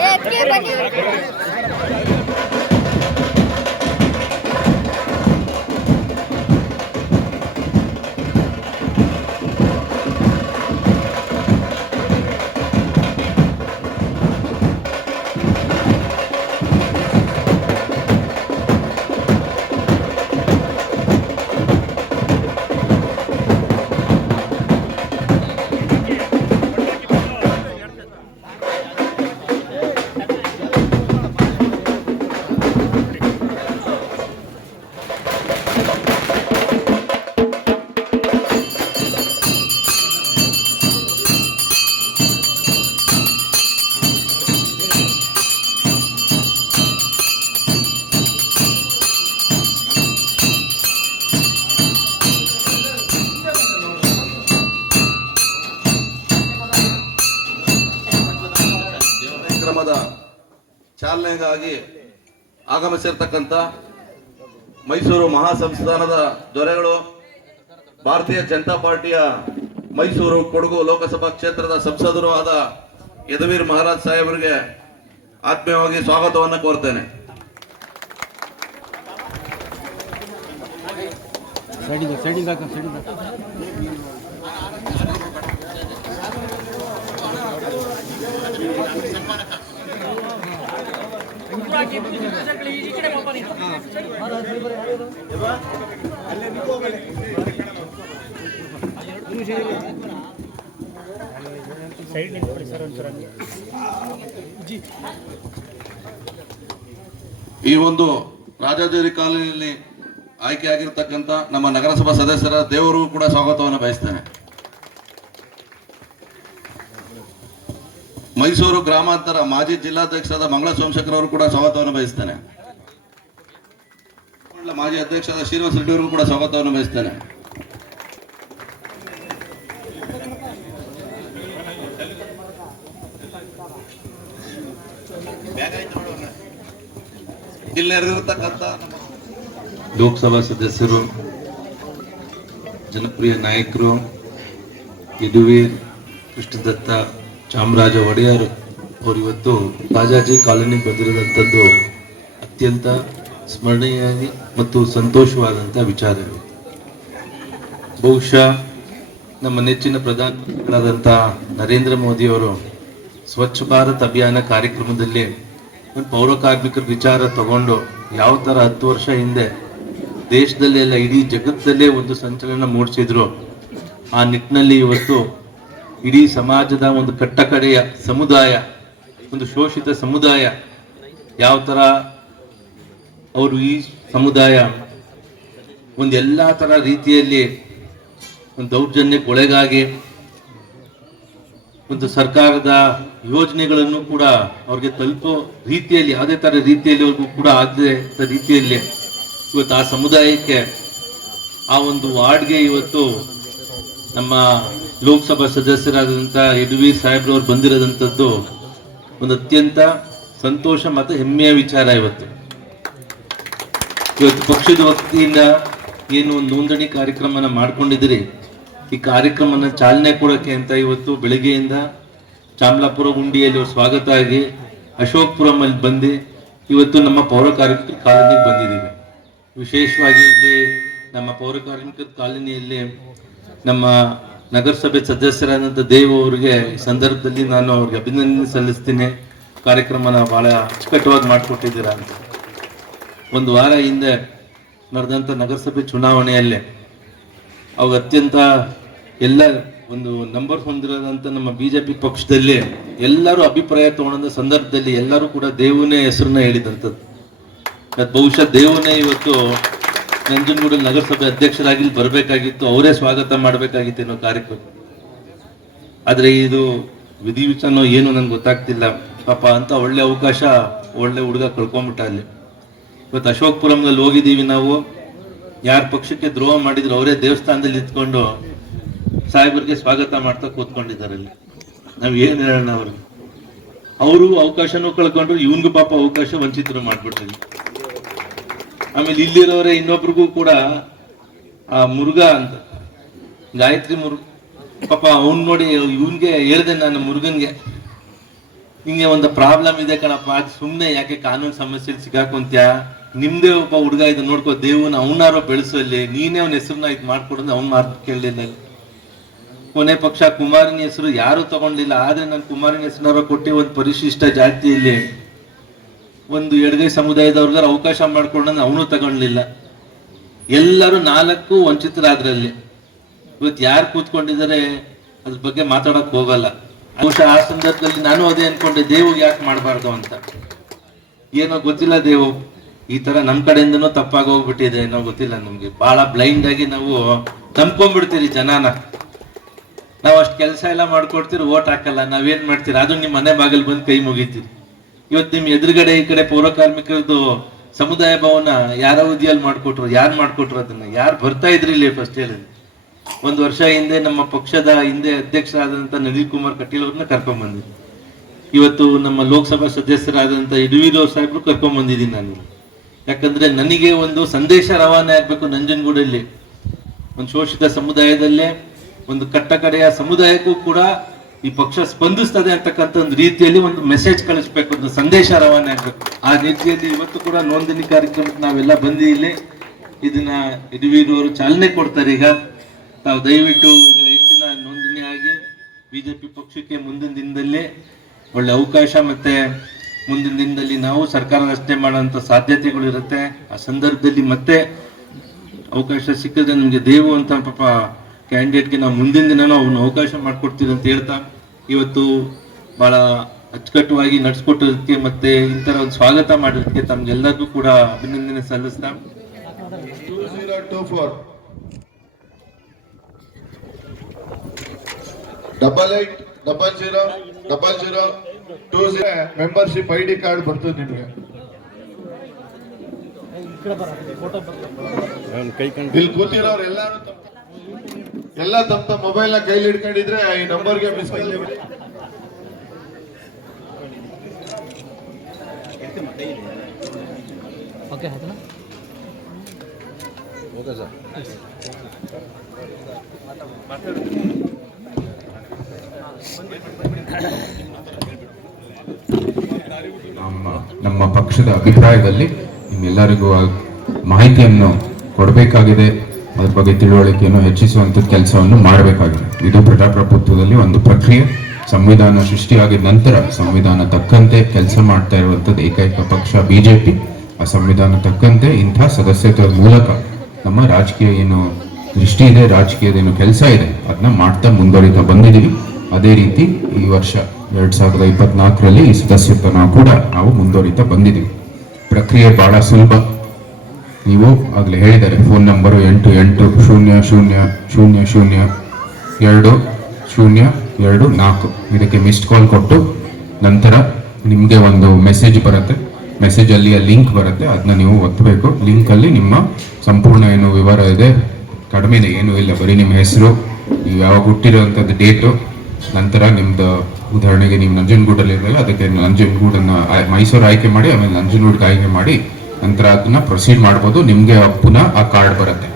A K பண்ணி. ಚಾಲನೆಗಾಗಿ ಆಗಮಿಸಿರ್ತಕ್ಕಂಥ ಮೈಸೂರು ಮಹಾಸಂಸ್ಥಾನದ ದೊರೆಗಳು, ಭಾರತೀಯ ಜನತಾ ಪಾರ್ಟಿಯ ಮೈಸೂರು ಕೊಡಗು ಲೋಕಸಭಾ ಕ್ಷೇತ್ರದ ಸಂಸದರು ಆದ ಯದುವೀರ್ ಮಹಾರಾಜ್ ಸಾಹೇಬರಿಗೆ ಆತ್ಮೀಯವಾಗಿ ಸ್ವಾಗತವನ್ನು ಕೋರ್ತೇನೆ. ಈ ಒಂದು ರಾಜಾದೇವಿ ಕಾಲನಿಯಲ್ಲಿ ಆಯ್ಕೆಯಾಗಿರ್ತಕ್ಕಂಥ ನಮ್ಮ ನಗರಸಭಾ ಸದಸ್ಯರ ದೇವರು ಕೂಡ ಸ್ವಾಗತವನ್ನು ಬಯಸ್ತೇನೆ. ಮೈಸೂರು ಗ್ರಾಮಾಂತರ ಮಾಜಿ ಜಿಲ್ಲಾಧ್ಯಕ್ಷರಾದ ಮಂಗಳ ಸೋಮಶೇಖರ್ ಕೂಡ ಸ್ವಾಗತವನ್ನು ಬಯಸ್ತೇನೆ. ಮಾಜಿ ಅಧ್ಯಕ್ಷರಾದ ಶ್ರೀನಿವಾಸ ರೆಡ್ಡಿ ಅವರು ಕೂಡ ಸ್ವಾಗತವನ್ನು ಬಯಸ್ತೇನೆ. ಲೋಕಸಭಾ ಸದಸ್ಯರು, ಜನಪ್ರಿಯ ನಾಯಕರು, ಯದುವೀರ್ ಕೃಷ್ಣದತ್ತ ಚಾಮರಾಜ ಒಡೆಯರ್ ಅವರು ಇವತ್ತು ರಾಜಾಜಿ ಕಾಲೋನಿ ಬಂದಿರೋದಂಥದ್ದು ಅತ್ಯಂತ ಸ್ಮರಣೀಯ ಮತ್ತು ಸಂತೋಷವಾದಂಥ ವಿಚಾರಗಳು ಬಹುಶಃ ನಮ್ಮ ನೆಚ್ಚಿನ ಪ್ರಧಾನಮಂತ್ರಿಗಳಾದಂಥ ನರೇಂದ್ರ ಮೋದಿಯವರು ಸ್ವಚ್ಛ ಭಾರತ್ ಅಭಿಯಾನ ಕಾರ್ಯಕ್ರಮದಲ್ಲಿ ಪೌರ ಕಾರ್ಮಿಕರ ವಿಚಾರ ತಗೊಂಡು ಯಾವ ಥರ ಹತ್ತು ವರ್ಷ ಹಿಂದೆ ದೇಶದಲ್ಲೆಲ್ಲ ಇಡೀ ಜಗತ್ತಲ್ಲೇ ಒಂದು ಸಂಚಲನ ಮೂಡಿಸಿದ್ರು. ಆ ನಿಟ್ಟಿನಲ್ಲಿ ಇವತ್ತು ಇಡೀ ಸಮಾಜದ ಒಂದು ಕಟ್ಟಕಡೆಯ ಸಮುದಾಯ, ಒಂದು ಶೋಷಿತ ಸಮುದಾಯ, ಯಾವ ಥರ ಅವರು ಈ ಸಮುದಾಯ ಒಂದು ಎಲ್ಲ ಥರ ರೀತಿಯಲ್ಲಿ ಒಂದು ದೌರ್ಜನ್ಯಕ್ಕೆ ಒಳಗಾಗಿ ಒಂದು ಸರ್ಕಾರದ ಯೋಜನೆಗಳನ್ನು ಕೂಡ ಅವ್ರಿಗೆ ತಲುಪೋ ರೀತಿಯಲ್ಲಿ ಯಾವುದೇ ಥರ ರೀತಿಯಲ್ಲಿ ಅವ್ರಿಗೂ ಕೂಡ ಆಗದೆ ರೀತಿಯಲ್ಲಿ ಇವತ್ತು ಆ ಸಮುದಾಯಕ್ಕೆ ಆ ಒಂದು ವಾರ್ಡ್ಗೆ ಇವತ್ತು ನಮ್ಮ ಲೋಕಸಭಾ ಸದಸ್ಯರಾದಂಥ ಯದುವೀರ್ ಸಾಹೇಬ್ರವ್ರು ಬಂದಿರೋದಂಥದ್ದು ಒಂದು ಅತ್ಯಂತ ಸಂತೋಷ ಮತ್ತು ಹೆಮ್ಮೆಯ ವಿಚಾರ ಇವತ್ತು. ಇವತ್ತು ಪಕ್ಷದ ವತಿಯಿಂದ ಏನು ಒಂದು ನೋಂದಣಿ ಕಾರ್ಯಕ್ರಮನ ಮಾಡ್ಕೊಂಡಿದ್ದೀರಿ? ಈ ಕಾರ್ಯಕ್ರಮನ ಚಾಲನೆ ಕೊಡೋಕೆ ಅಂತ ಇವತ್ತು ಬೆಳಗ್ಗೆಯಿಂದ ಚಾಮಲಾಪುರ ಗುಂಡಿಯಲ್ಲಿ ಸ್ವಾಗತ ಆಗಿ ಅಶೋಕ್ಪುರಂ ಅಲ್ಲಿ ಬಂದು ಇವತ್ತು ನಮ್ಮ ಪೌರ ಕಾರ್ಮಿಕರ ಕಾಲನಿಗೆ ಬಂದಿದ್ದೀವಿ. ವಿಶೇಷವಾಗಿ ಇಲ್ಲಿ ನಮ್ಮ ಪೌರ ಕಾರ್ಮಿಕರ ಕಾಲೋನಿಯಲ್ಲಿ ನಮ್ಮ ನಗರಸಭೆ ಸದಸ್ಯರಾದಂಥ ದೇವ್ ಅವರಿಗೆ ಸಂದರ್ಭದಲ್ಲಿ ನಾನು ಅವ್ರಿಗೆ ಅಭಿನಂದನೆ ಸಲ್ಲಿಸ್ತೀನಿ. ಕಾರ್ಯಕ್ರಮನ ಬಹಳ ಅಚ್ಚುಕಟ್ಟವಾಗಿ ಮಾಡಿಕೊಟ್ಟಿದ್ದೀರಾ ಅಂತ. ಒಂದು ವಾರ ಹಿಂದೆ ನಡೆದಂಥ ನಗರಸಭೆ ಚುನಾವಣೆಯಲ್ಲಿ ಅವಾಗ ಅತ್ಯಂತ ಎಲ್ಲ ಒಂದು ನಂಬರ್ ಹೊಂದಿರೋದಂತ ನಮ್ಮ ಬಿ ಜೆ ಪಿ ಪಕ್ಷದಲ್ಲಿ ಎಲ್ಲರೂ ಅಭಿಪ್ರಾಯ ತಗೊಂಡ ಸಂದರ್ಭದಲ್ಲಿ ಎಲ್ಲರೂ ಕೂಡ ದೇವನೇ ಹೆಸರನ್ನ ಹೇಳಿದಂಥದ್ದು. ಅದು ಬಹುಶಃ ದೇವನೇ ಇವತ್ತು ನಂಜನಗೂಡು ನಗರಸಭೆ ಅಧ್ಯಕ್ಷರಾಗಿ ಬರಬೇಕಾಗಿತ್ತು, ಅವರೇ ಸ್ವಾಗತ ಮಾಡಬೇಕಾಗಿತ್ತು ಅನ್ನೋ ಕಾರ್ಯಕ್ರಮ. ಆದರೆ ಇದು ವಿಧಿವಿಚಾರನೋ ಏನು ನನಗೆ ಗೊತ್ತಾಗ್ತಿಲ್ಲ. ಪಾಪ ಅಂತ ಒಳ್ಳೆ ಅವಕಾಶ, ಒಳ್ಳೆ ಹುಡುಗ ಕಳ್ಕೊಂಬಿಟ್ಟ ಅಲ್ಲಿ. ಇವತ್ತು ಅಶೋಕ್ಪುರಂನಲ್ಲಿ ಹೋಗಿದ್ದೀವಿ ನಾವು. ಯಾರ ಪಕ್ಷಕ್ಕೆ ದ್ರೋಹ ಮಾಡಿದ್ರು ಅವರೇ ದೇವಸ್ಥಾನದಲ್ಲಿ ಇದ್ಕೊಂಡು ಸಾಹೇಬರಿಗೆ ಸ್ವಾಗತ ಮಾಡ್ತಾ ಕೂತ್ಕೊಂಡಿದ್ದಾರೆ ಅಲ್ಲಿ. ನಾವು ಏನು ಹೇಳೋಣ ಅವರು? ಅವರು ಅವಕಾಶನೂ ಕಳ್ಕೊಂಡ್ರು, ಇವನ್ಗೂ ಪಾಪ ಅವಕಾಶ ವಂಚಿತರು ಮಾಡ್ಬಿಟ್ರಿ ಆಮೇಲೆ ಇಲ್ಲಿರೋರೆ ಇನ್ನೊಬ್ರಿಗೂ ಕೂಡ ಆ ಮುರುಘ ಅಂತ. ಗಾಯತ್ರಿ ಮುರು, ಪಾಪ ಅವ್ನ್ ನೋಡಿ ಇವನ್ಗೆ ಹೇಳ್ದೆ ನಾನು ಮುರುಗನ್ಗೆ ಹಿಂಗೆ ಒಂದು ಪ್ರಾಬ್ಲಮ್ ಇದೆ ಕಣಪ್ಪ ಅದು ಸುಮ್ಮನೆ ಯಾಕೆ ಕಾನೂನು ಸಮಸ್ಯೆ ಸಿಗಾಕೊಂತ್ಯಾ? ನಿಮ್ದೇ ಒಬ್ಬ ಹುಡುಗ ಇದು ನೋಡ್ಕೋ, ದೇವನ ಅವನಾರೋ ಬೆಳೆಸುವಲ್ಲಿ ನೀನೇ ಅವನ ಹೆಸರನ್ನ ಇದು ಮಾಡ್ಕೊಡೋದು ಅವ್ನು ಮಾತು ಕೇಳಲಿಲ್ಲ ಕೊನೆ ಪಕ್ಷ ಕುಮಾರನ ಹೆಸರು ಯಾರು ತಗೊಂಡಿಲ್ಲ, ಆದ್ರೆ ನಾನು ಕುಮಾರನ ಹೆಸರನ್ನಾರೋ ಕೊಟ್ಟಿ ಒಂದು ಪರಿಶಿಷ್ಟ ಜಾತಿಯಲ್ಲಿ ಒಂದು ಎಡಗೈ ಸಮುದಾಯದವ್ರಿಗಾರ ಅವಕಾಶ ಮಾಡ್ಕೊಂಡು ಅವನು ತಗೊಳ್ಲಿಲ್ಲ ಎಲ್ಲರೂ ನಾಲ್ಕು ವಂಚಿತರಾದ್ರಲ್ಲಿ. ಇವತ್ತು ಯಾರು ಕೂತ್ಕೊಂಡಿದ್ದಾರೆ ಅದ್ರ ಬಗ್ಗೆ ಮಾತಾಡಕ್ ಹೋಗಲ್ಲ. ಬಹುಶಃ ಆ ಸಂದರ್ಭದಲ್ಲಿ ನಾನು ಅದೇ ಅನ್ಕೊಂಡೆ, ದೇವು ಯಾಕೆ ಮಾಡಬಾರ್ದು ಅಂತ. ಏನೋ ಗೊತ್ತಿಲ್ಲ ದೇವು, ಈ ತರ ನಮ್ಮ ಕಡೆಯಿಂದನು ತಪ್ಪಾಗಿ ಹೋಗ್ಬಿಟ್ಟಿದೆ ಏನೋ ಗೊತ್ತಿಲ್ಲ ನಮ್ಗೆ. ಬಹಳ ಬ್ಲೈಂಡ್ ಆಗಿ ನಾವು ನಂಬ್ಕೊಂಡ್ಬಿಡ್ತೀರಿ ಜನಾನ. ನಾವು ಅಷ್ಟು ಕೆಲಸ ಎಲ್ಲ ಮಾಡ್ಕೊಡ್ತೀರಿ ಓಟ್ ಹಾಕಲ್ಲ, ನಾವೇನ್ ಮಾಡ್ತೀರಿ? ಅದು ನಿಮ್ಮ ಮನೆ ಬಾಗಿಲು ಬಂದು ಕೈ ಮುಗಿತೀರಿ. ಇವತ್ತು ನಿಮ್ ಎದುರುಗಡೆ ಈ ಕಡೆ ಪೌರ ಕಾರ್ಮಿಕರದ್ದು ಸಮುದಾಯ ಭವನ ಯಾರ ಅವಧಿಯಲ್ಲಿ ಮಾಡ್ಕೊಟ್ರು, ಯಾರು ಮಾಡ್ಕೊಟ್ರು ಅದನ್ನ? ಯಾರು ಬರ್ತಾ ಇದ್ರಿ ಇಲ್ಲಿ ಫಸ್ಟ್ ಇಯರ್ ಒಂದು ವರ್ಷ ಹಿಂದೆ ನಮ್ಮ ಪಕ್ಷದ ಹಿಂದೆ ಅಧ್ಯಕ್ಷರಾದಂತ ನಳಿನ್ ಕುಮಾರ್ ಕಟೀಲ್ ಅವ್ರನ್ನ ಕರ್ಕೊಂಡ್ ಇವತ್ತು ನಮ್ಮ ಲೋಕಸಭಾ ಸದಸ್ಯರಾದಂತ ಯದುವೀರ್ ಸಾಹೇಬ್ರು ಕರ್ಕೊಂಡ್ ಬಂದಿದ್ದೀನಿ ನಾನು ಯಾಕಂದ್ರೆ ನನಗೆ ಒಂದು ಸಂದೇಶ ರವಾನೆ ಆಗ್ಬೇಕು ನಂಜನಗೂಡಲ್ಲಿ. ಒಂದು ಶೋಷಿತ ಸಮುದಾಯದಲ್ಲೇ, ಒಂದು ಕಟ್ಟಕಡೆಯ ಸಮುದಾಯಕ್ಕೂ ಕೂಡ ಈ ಪಕ್ಷ ಸ್ಪಂದಿಸ್ತದೆ ಅಂತಕ್ಕಂಥ ಒಂದು ರೀತಿಯಲ್ಲಿ ಒಂದು ಮೆಸೇಜ್ ಕಳಿಸ್ಬೇಕು, ಒಂದು ಸಂದೇಶ ರವಾನೆ ಆಗ್ಬೇಕು. ಆ ರೀತಿಯಲ್ಲಿ ಇವತ್ತು ಕೂಡ ನೋಂದಣಿ ಕಾರ್ಯಕ್ರಮಕ್ಕೆ ನಾವೆಲ್ಲ ಬಂದಿ ಇಲ್ಲಿ ಇದನ್ನ ಯದುವೀರವರು ಚಾಲನೆ ಕೊಡ್ತಾರೆ. ಈಗ ತಾವು ದಯವಿಟ್ಟು ಈಗ ಹೆಚ್ಚಿನ ನೋಂದಣಿ ಆಗಿ ಬಿಜೆಪಿ ಪಕ್ಷಕ್ಕೆ ಮುಂದಿನ ದಿನದಲ್ಲಿ ಒಳ್ಳೆ ಅವಕಾಶ ಮತ್ತೆ ಮುಂದಿನ ದಿನದಲ್ಲಿ ನಾವು ಸರ್ಕಾರ ರಚನೆ ಮಾಡುವಂತ ಸಾಧ್ಯತೆಗಳು ಇರುತ್ತೆ. ಆ ಸಂದರ್ಭದಲ್ಲಿ ಮತ್ತೆ ಅವಕಾಶ ಸಿಕ್ಕಿದ್ರೆ ನಮಗೆ ದೇವು ಅಂತ ಪಾಪ ಕ್ಯಾಂಡಿಡೇಟ್ಗೆ ನಾವು ಮುಂದಿನ ದಿನನೂ ಅವನ್ನ ಅವಕಾಶ ಮಾಡಿಕೊಡ್ತೀವಿ ಅಂತ ಹೇಳ್ತಾ ಇವತ್ತು ಬಹಳ ಅಚ್ಚುಕಟ್ಟುವಾಗಿ ನಡ್ಸ್ಕೊಟ್ಟೋದಕ್ಕೆ ಮತ್ತೆ ಇಂತರ ಒಂದು ಸ್ವಾಗತ ಮಾಡೋದಕ್ಕೆ ತಮ್ಗೆಲ್ಲರಿಗೂ ಕೂಡ ಅಭಿನಂದನೆ ಸಲ್ಲಿಸ್ತಾ. Double eight double zero double zero two zero membership I D card ಬರ್ತದೆ ನಿಮಗೆ. ಇಲ್ಲಿ ಕೂತಿರೋರು ಎಲ್ಲರೂ ತಮ್ಮ- ಎಲ್ಲ ತಮ್ಮ ತಮ್ಮ ಮೊಬೈಲ್ನ ಕೈಲಿ ಹಿಡ್ಕೊಂಡಿದ್ರೆ ಈ ನಂಬರ್ಗೆ ಮಿಸ್ ಕಾಲ್ ನಮ್ಮ ನಮ್ಮ ಪಕ್ಷದ ಅಭಿಪ್ರಾಯದಲ್ಲಿ ನಿಮ್ಮೆಲ್ಲರಿಗೂ ಮಾಹಿತಿಯನ್ನು ಕೊಡಬೇಕಾಗಿದೆ. ಬಗ್ಗೆ ತಿಳುವಳಿಕೆಯನ್ನು ಹೆಚ್ಚಿಸುವಂತ ಕೆಲಸವನ್ನು ಮಾಡಬೇಕಾಗಿದೆ. ಇದು ಪ್ರಜಾಪ್ರಭುತ್ವದಲ್ಲಿ ಒಂದು ಪ್ರಕ್ರಿಯೆ. ಸಂವಿಧಾನ ಸೃಷ್ಟಿಯಾಗಿದ ನಂತರ ಸಂವಿಧಾನ ತಕ್ಕಂತೆ ಕೆಲಸ ಮಾಡ್ತಾ ಇರುವಂಥದ್ದು ಏಕೈಕ ಪಕ್ಷ ಬಿಜೆಪಿ. ಆ ಸಂವಿಧಾನ ತಕ್ಕಂತೆ ಇಂಥ ಸದಸ್ಯತ್ವದ ಮೂಲಕ ನಮ್ಮ ರಾಜಕೀಯ ಏನು ದೃಷ್ಟಿ ಇದೆ, ರಾಜಕೀಯದ ಏನು ಕೆಲಸ ಇದೆ ಅದನ್ನ ಮಾಡ್ತಾ ಮುಂದುವರಿತಾ ಬಂದಿದ್ದೀವಿ. ಅದೇ ರೀತಿ ಈ ವರ್ಷ ಎರಡ್ ಸಾವಿರದ ಇಪ್ಪತ್ನಾಲ್ಕರಲ್ಲಿ ಈ ಸದಸ್ಯತ್ವನ ಕೂಡ ನಾವು ಮುಂದುವರಿತಾ ಬಂದಿದ್ದೀವಿ. ಪ್ರಕ್ರಿಯೆ ಬಹಳ ಸುಲಭ. ನೀವು ಆಗಲೇ ಹೇಳಿದ್ದಾರೆ. ಫೋನ್ ನಂಬರು ಎಂಟು ಎಂಟು, ಶೂನ್ಯ ಶೂನ್ಯ ಶೂನ್ಯ ಶೂನ್ಯ, ಎರಡು ಶೂನ್ಯ, ಎರಡು, ನಾಲ್ಕು. ಇದಕ್ಕೆ ಮಿಸ್ಡ್ ಕಾಲ್ ಕೊಟ್ಟು ನಂತರ ನಿಮಗೆ ಒಂದು ಮೆಸೇಜ್ ಬರುತ್ತೆ. ಮೆಸೇಜಲ್ಲಿ ಲಿಂಕ್ ಬರುತ್ತೆ. ಅದನ್ನ ನೀವು ಒತ್ತಬೇಕು ಲಿಂಕಲ್ಲಿ ನಿಮ್ಮ ಸಂಪೂರ್ಣ ಏನು ವಿವರ ಇದೆ, ಕಡಿಮೆನೆ ಏನೂ ಇಲ್ಲ. ಬರೀ ನಿಮ್ಮ ಹೆಸರು ನೀವು ಯಾವಾಗ ಹುಟ್ಟಿರೋಂಥದ್ದು ಡೇಟು ನಂತರ ನಿಮ್ಮದು ಉದಾಹರಣೆಗೆ ನೀವು ನಂಜನಗೂಡಲ್ಲಿ ಇರಲಿಲ್ಲ ಅದಕ್ಕೆ ನಂಜನಗೂಡನ್ನು ಮೈಸೂರು ಆಯ್ಕೆ ಮಾಡಿ, ಆಮೇಲೆ ನಂಜನಗೂಡ್ಗೆ ಆಯ್ಕೆ ಮಾಡಿ ನಂತರ ಅದನ್ನ ಪ್ರೊಸೀಡ್ ಮಾಡ್ಬೋದು, ನಿಮಗೆ ಪುನಃ ಆ ಕಾರ್ಡ್ ಬರುತ್ತೆ.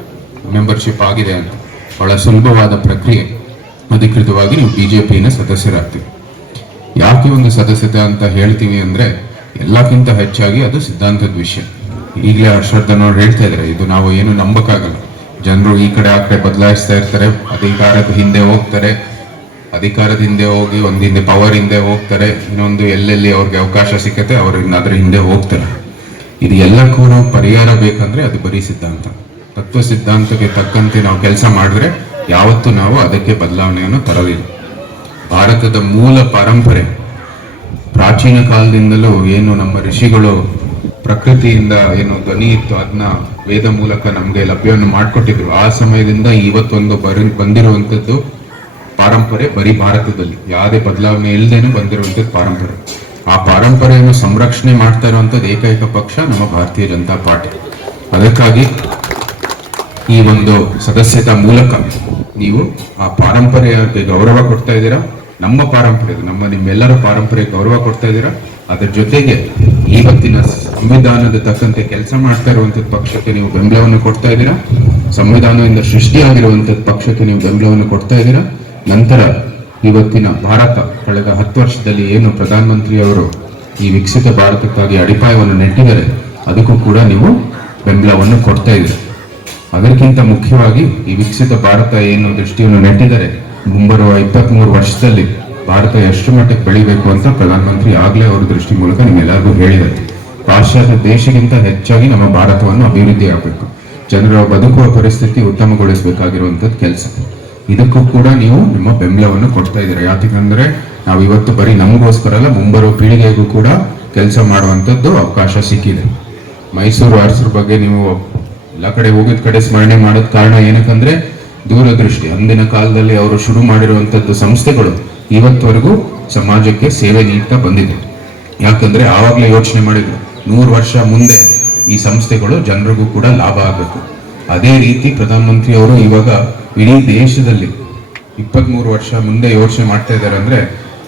ಮೆಂಬರ್ಶಿಪ್ ಆಗಿದೆ ಅಂತ. ಬಹಳ ಸುಲಭವಾದ ಪ್ರಕ್ರಿಯೆ. ಅಧಿಕೃತವಾಗಿ ನೀವು ಬಿಜೆಪಿನ ಸದಸ್ಯರಾಗ್ತೀವಿ ಯಾಕೆ ಒಂದು ಸದಸ್ಯತೆ ಅಂತ ಹೇಳ್ತೀವಿ ಅಂದ್ರೆ, ಎಲ್ಲಕ್ಕಿಂತ ಹೆಚ್ಚಾಗಿ ಅದು ಸಿದ್ಧಾಂತದ ವಿಷಯ. ಈಗಲೇ ಹರ್ಷವರ್ಧನ್ ಅವ್ರು ಹೇಳ್ತಾ ಇದ್ದಾರೆ, ಇದು ನಾವು ಏನು ನಂಬಕ್ಕಾಗಲ್ಲ. ಜನರು ಈ ಕಡೆ ಆ ಕಡೆ ಬದಲಾಯಿಸ್ತಾ ಇರ್ತಾರೆ, ಅಧಿಕಾರದ ಹಿಂದೆ ಹೋಗ್ತಾರೆ. ಅಧಿಕಾರದ ಹಿಂದೆ ಹೋಗಿ ಒಂದು ಹಿಂದೆ ಪವರ್ ಹಿಂದೆ ಹೋಗ್ತಾರೆ. ಇನ್ನೊಂದು ಎಲ್ಲೆಲ್ಲಿ ಅವ್ರಿಗೆ ಅವಕಾಶ ಸಿಕ್ಕತ್ತೆ, ಅವ್ರು ಹಿಂದೆ ಹೋಗ್ತಾರೆ. ಇದು ಎಲ್ಲಕ್ಕೂ ಪರಿಹಾರ ಬೇಕಂದ್ರೆ ಅದು ಬರೀ ಸಿದ್ಧಾಂತ. ತತ್ವ ಸಿದ್ಧಾಂತಕ್ಕೆ ತಕ್ಕಂತೆ ನಾವು ಕೆಲಸ ಮಾಡಿದ್ರೆ ಯಾವತ್ತೂ ನಾವು ಅದಕ್ಕೆ ಬದಲಾವಣೆಯನ್ನು ತರಲಿಲ್ಲ. ಭಾರತದ ಮೂಲ ಪರಂಪರೆ, ಪ್ರಾಚೀನ ಕಾಲದಿಂದಲೂ ಏನು ನಮ್ಮ ಋಷಿಗಳು ಪ್ರಕೃತಿಯಿಂದ ಏನು ಧ್ವನಿ ಇತ್ತು ಅದನ್ನ ವೇದ ಮೂಲಕ ನಮಗೆ ಲಭ್ಯವನ್ನು ಮಾಡಿಕೊಟ್ಟಿದ್ರು. ಆ ಸಮಯದಿಂದ ಇವತ್ತೊಂದು ಬರ, ಬಂದಿರುವಂಥದ್ದು ಪಾರಂಪರೆ ಬರೀ ಭಾರತದಲ್ಲಿ. ಯಾವುದೇ ಬದಲಾವಣೆ ಇಲ್ಲದೇನು ಬಂದಿರುವಂಥದ್ದು ಪಾರಂಪರೆ. ಆ ಪಾರಂಪರೆಯನ್ನು ಸಂರಕ್ಷಣೆ ಮಾಡ್ತಾ ಇರುವಂಥದ್ದು ಏಕೈಕ ಪಕ್ಷ ನಮ್ಮ ಭಾರತೀಯ ಜನತಾ ಪಾರ್ಟಿ. ಅದಕ್ಕಾಗಿ ಈ ಒಂದು ಸದಸ್ಯತಾ ಮೂಲಕ ನೀವು ಆ ಪಾರಂಪರೆಯಕ್ಕೆ ಗೌರವ ಕೊಡ್ತಾ ಇದ್ದೀರಾ? ನಮ್ಮ ಪಾರಂಪರೆ ನಮ್ಮ ನಿಮ್ಮೆಲ್ಲರ ಪಾರಂಪರೆ ಗೌರವ ಕೊಡ್ತಾ ಇದ್ದೀರಾ? ಅದರ ಜೊತೆಗೆ ಇವತ್ತಿನ ಸಂವಿಧಾನದ ತಕ್ಕಂತೆ ಕೆಲಸ ಮಾಡ್ತಾ ಇರುವಂಥದ್ದು ಪಕ್ಷಕ್ಕೆ ನೀವು ಬೆಂಬಲವನ್ನು ಕೊಡ್ತಾ ಇದ್ದೀರಾ? ಸಂವಿಧಾನದಿಂದ ಸೃಷ್ಟಿಯಾಗಿರುವಂತದ್ದು ಪಕ್ಷಕ್ಕೆ ನೀವು ಬೆಂಬಲವನ್ನು ಕೊಡ್ತಾ ಇದ್ದೀರಾ? ನಂತರ ಇವತ್ತಿನ ಭಾರತ ಕಳೆದ ಹತ್ತು ವರ್ಷದಲ್ಲಿ ಏನು ಪ್ರಧಾನಮಂತ್ರಿಯವರು ಈ ವಿಕಸಿತ ಭಾರತಕ್ಕಾಗಿ ಅಡಿಪಾಯವನ್ನು ನೆಟ್ಟಿದ್ದಾರೆ, ಅದಕ್ಕೂ ಕೂಡ ನೀವು ಬೆಂಬಲವನ್ನು ಕೊಡ್ತಾ ಇದ್ದೀರಿ. ಅದಕ್ಕಿಂತ ಮುಖ್ಯವಾಗಿ ಈ ವಿಕಸಿತ ಭಾರತ ಏನು ದೃಷ್ಟಿಯನ್ನು ನೆಟ್ಟಿದ್ದಾರೆ, ಮುಂಬರುವ ಇಪ್ಪತ್ತ್ ಮೂರು ವರ್ಷದಲ್ಲಿ ಭಾರತ ಎಷ್ಟು ಮಟ್ಟಕ್ಕೆ ಬೆಳಿಬೇಕು ಅಂತ ಪ್ರಧಾನಮಂತ್ರಿ ಆಗ್ಲೇ ಅವರ ದೃಷ್ಟಿ ಮೂಲಕ ನಿಮ್ಮೆಲ್ಲರಿಗೂ ಹೇಳಿದ್ದಾರೆ. ಪಾಶ್ಚಾತ್ಯ ದೇಶಕ್ಕಿಂತ ಹೆಚ್ಚಾಗಿ ನಮ್ಮ ಭಾರತವನ್ನು ಅಭಿವೃದ್ಧಿ ಆಗಬೇಕು ಜನರ ಬದುಕುವ ಪರಿಸ್ಥಿತಿ ಉತ್ತಮಗೊಳಿಸಬೇಕಾಗಿರುವಂಥದ್ದು ಕೆಲಸ. ಇದಕ್ಕೂ ಕೂಡ ನೀವು ನಿಮ್ಮ ಬೆಂಬಲವನ್ನು ಕೊಡ್ತಾ ಇದ್ದೀರಾ? ಯಾಕಂದ್ರೆ ನಾವು ಇವತ್ತು ಬರೀ ನಮಗೋಸ್ಕರ ಅಲ್ಲ, ಮುಂಬರುವ ಪೀಳಿಗೆಗೂ ಕೂಡ ಕೆಲಸ ಮಾಡುವಂಥದ್ದು ಅವಕಾಶ ಸಿಕ್ಕಿದೆ. ಮೈಸೂರು ಅರಸರ ಬಗ್ಗೆ ನೀವು ಎಲ್ಲ ಕಡೆ ಹೋಗಿದ ಕಡೆ ಸ್ಮರಣೆ ಮಾಡೋದ್ ಕಾರಣ ಏನಕ್ಕಂದ್ರೆ ದೂರದೃಷ್ಟಿ. ಅಂದಿನ ಕಾಲದಲ್ಲಿ ಅವರು ಶುರು ಮಾಡಿರುವಂಥದ್ದು ಸಂಸ್ಥೆಗಳು ಇವತ್ತವರೆಗೂ ಸಮಾಜಕ್ಕೆ ಸೇವೆ ನೀಡ್ತಾ ಬಂದಿದೆ. ಯಾಕಂದ್ರೆ ಆವಾಗಲೇ ಯೋಚನೆ ಮಾಡಿದ್ರು, ನೂರು ವರ್ಷ ಮುಂದೆ ಈ ಸಂಸ್ಥೆಗಳು ಜನರಿಗೂ ಕೂಡ ಲಾಭ ಆಗಬೇಕು. ಅದೇ ರೀತಿ ಪ್ರಧಾನಮಂತ್ರಿ ಅವರು ಇವಾಗ ಇಡೀ ದೇಶದಲ್ಲಿ ಇಪ್ಪತ್ಮೂರು ವರ್ಷ ಮುಂದೆ ಯೋಚನೆ ಮಾಡ್ತಾ ಇದ್ದಾರೆ ಅಂದ್ರೆ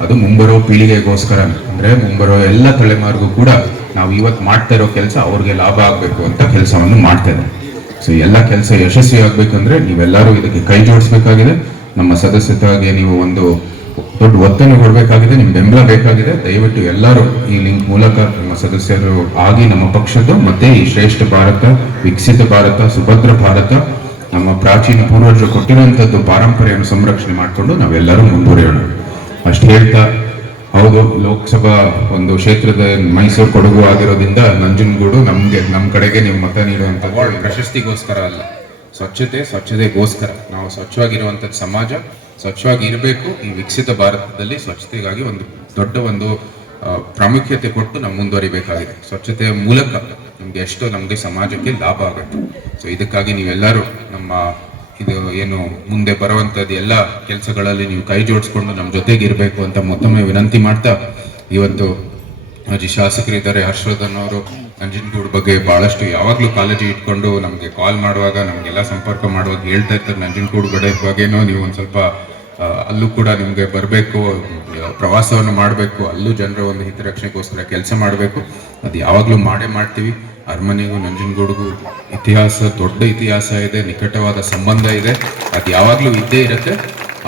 ಅದು ಮುಂಬರೋ ಪೀಳಿಗೆಗೋಸ್ಕರ. ಅಂದ್ರೆ ಮುಂಬರೋ ಎಲ್ಲ ತಲೆಮಾರಿಗೂ ಕೂಡ ನಾವು ಇವತ್ತು ಮಾಡ್ತಾ ಇರೋ ಕೆಲಸ ಅವ್ರಿಗೆ ಲಾಭ ಆಗಬೇಕು ಅಂತ ಕೆಲಸವನ್ನು ಮಾಡ್ತಾ ಇದ್ದಾರೆ. ಸೊ ಎಲ್ಲ ಕೆಲಸ ಯಶಸ್ವಿ ಆಗ್ಬೇಕಂದ್ರೆ ನೀವೆಲ್ಲರೂ ಇದಕ್ಕೆ ಕೈ ಜೋಡಿಸ್ಬೇಕಾಗಿದೆ. ನಮ್ಮ ಸದಸ್ಯತೆಗೆ ನೀವು ಒಂದು ದೊಡ್ಡ ಒತ್ತನ್ನು ಕೊಡಬೇಕಾಗಿದೆ ನಿಮ್ಮ ಬೆಂಬಲ ಬೇಕಾಗಿದೆ. ದಯವಿಟ್ಟು ಎಲ್ಲರೂ ಈ ಲಿಂಕ್ ಮೂಲಕ ನಮ್ಮ ಸದಸ್ಯರು ಆಗಿ ನಮ್ಮ ಪಕ್ಷದ್ದು, ಮತ್ತೆ ಈ ಶ್ರೇಷ್ಠ ಭಾರತ, ವಿಕಸಿತ ಭಾರತ, ಸುಭದ್ರ ಭಾರತ ನಮ್ಮ ಪ್ರಾಚೀನ ಪೂರ್ವಜರು ಕೊಟ್ಟಿರುವಂತದ್ದು ಪಾರಂಪರೆಯನ್ನು ಸಂರಕ್ಷಣೆ ಮಾಡಿಕೊಂಡು ನಾವೆಲ್ಲರೂ ಮುಂದುವರಿಯೋಣ. ಅಷ್ಟು ಹೇಳ್ತಾ, ಹೌದು, ಲೋಕಸಭಾ ಒಂದು ಕ್ಷೇತ್ರದ ಮೈಸೂರು ಕೊಡಗು ಆಗಿರೋದ್ರಿಂದ ನಂಜನಗೂಡು ನಮಗೆ ನಮ್ಮ ಕಡೆಗೆ ನೀವು ಮತ ನೀಡುವಂಥ ಪ್ರಶಸ್ತಿಗೋಸ್ಕರ ಅಲ್ಲ. ಸ್ವಚ್ಛತೆ, ಸ್ವಚ್ಛತೆಗೋಸ್ಕರ. ನಾವು ಸ್ವಚ್ಛವಾಗಿರುವಂಥದ್ದು ಸಮಾಜ ಸ್ವಚ್ಛವಾಗಿ ಇರಬೇಕು ಈ ವಿಕಸಿತ ಭಾರತದಲ್ಲಿ ಸ್ವಚ್ಛತೆಗಾಗಿ ಒಂದು ದೊಡ್ಡ ಒಂದು ಪ್ರಾಮುಖ್ಯತೆ ಕೊಟ್ಟು ನಾವು ಮುಂದುವರಿಬೇಕಾಗಿದೆ. ಸ್ವಚ್ಛತೆಯ ಮೂಲಕ ನಮ್ಗೆ ಎಷ್ಟು ನಮಗೆ ಸಮಾಜಕ್ಕೆ ಲಾಭ ಆಗುತ್ತೆ. ಸೊ ಇದಕ್ಕಾಗಿ ನೀವೆಲ್ಲರೂ ನಮ್ಮ ಇದು ಏನು ಮುಂದೆ ಬರುವಂತದ್ದು ಎಲ್ಲ ಕೆಲಸಗಳಲ್ಲಿ ನೀವು ಕೈ ಜೋಡಿಸ್ಕೊಂಡು ನಮ್ಮ ಜೊತೆಗೆ ಇರಬೇಕು ಅಂತ ಮತ್ತೊಮ್ಮೆ ವಿನಂತಿ ಮಾಡ್ತಾ, ಇವತ್ತು ಮಾಜಿ ಶಾಸಕರಿದ್ದಾರೆ ಹರ್ಷವರ್ಧನ್ ಅವರು ನಂಜನಗೂಡು ಬಗ್ಗೆ ಬಹಳಷ್ಟು ಯಾವಾಗಲೂ ಕಾಳಜಿ ಇಟ್ಕೊಂಡು ನಮಗೆ ಕಾಲ್ ಮಾಡುವಾಗ ನಮಗೆಲ್ಲ ಸಂಪರ್ಕ ಮಾಡುವಾಗ ಹೇಳ್ತಾ ಇರ್ತಾರೆ ನಂಜನಗೂಡು ಬಗ್ಗೆನೂ, ನೀವು ಒಂದು ಸ್ವಲ್ಪ ಅಲ್ಲೂ ಕೂಡ ನಿಮಗೆ ಬರಬೇಕು ಪ್ರವಾಸವನ್ನು ಮಾಡಬೇಕು, ಅಲ್ಲೂ ಜನರ ಒಂದು ಹಿತರಕ್ಷಣೆಗೋಸ್ಕರ ಕೆಲಸ ಮಾಡಬೇಕು. ಅದು ಯಾವಾಗಲೂ ಮಾಡೇ ಮಾಡ್ತೀವಿ. ಅರಮನೆಗೂ, ನಂಜನಗೂಡಿಗೂ ಇತಿಹಾಸ, ದೊಡ್ಡ ಇತಿಹಾಸ ಇದೆ, ನಿಕಟವಾದ ಸಂಬಂಧ ಇದೆ. ಅದು ಯಾವಾಗಲೂ ಇದ್ದೇ ಇರುತ್ತೆ.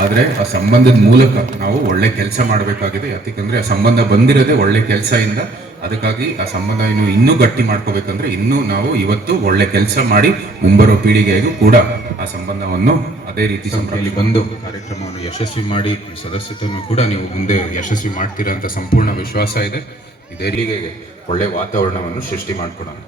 ಆದರೆ ಆ ಸಂಬಂಧದ ಮೂಲಕ ನಾವು ಒಳ್ಳೆ ಕೆಲಸ ಮಾಡಬೇಕಾಗಿದೆ. ಯಾಕಂದರೆ ಆ ಸಂಬಂಧ ಬಂದಿರೋದೇ ಒಳ್ಳೆ ಕೆಲಸದಿಂದ ಅದಕ್ಕಾಗಿ ಆ ಸಂಬಂಧ ಇನ್ನು ಇನ್ನೂ ಗಟ್ಟಿ ಮಾಡ್ಕೋಬೇಕಂದ್ರೆ ಇನ್ನೂ ನಾವು ಇವತ್ತು ಒಳ್ಳೆ ಕೆಲಸ ಮಾಡಿ ಮುಂಬರೋ ಪೀಳಿಗೆಗೂ ಕೂಡ ಆ ಸಂಬಂಧವನ್ನು ಅದೇ ರೀತಿ ಸಂಭ್ರಮದಲ್ಲಿ ಬಂದು ಕಾರ್ಯಕ್ರಮವನ್ನು ಯಶಸ್ವಿ ಮಾಡಿ ಸದಸ್ಯತೆಯನ್ನು ಕೂಡ ನೀವು ಮುಂದೆ ಯಶಸ್ವಿ ಮಾಡ್ತೀರಾ ಅಂತ ಸಂಪೂರ್ಣ ವಿಶ್ವಾಸ ಇದೆ. ಇದೇ ರೀತಿಗೆ ಒಳ್ಳೆ ವಾತಾವರಣವನ್ನು ಸೃಷ್ಟಿ ಮಾಡಿಕೊಡೋಣ.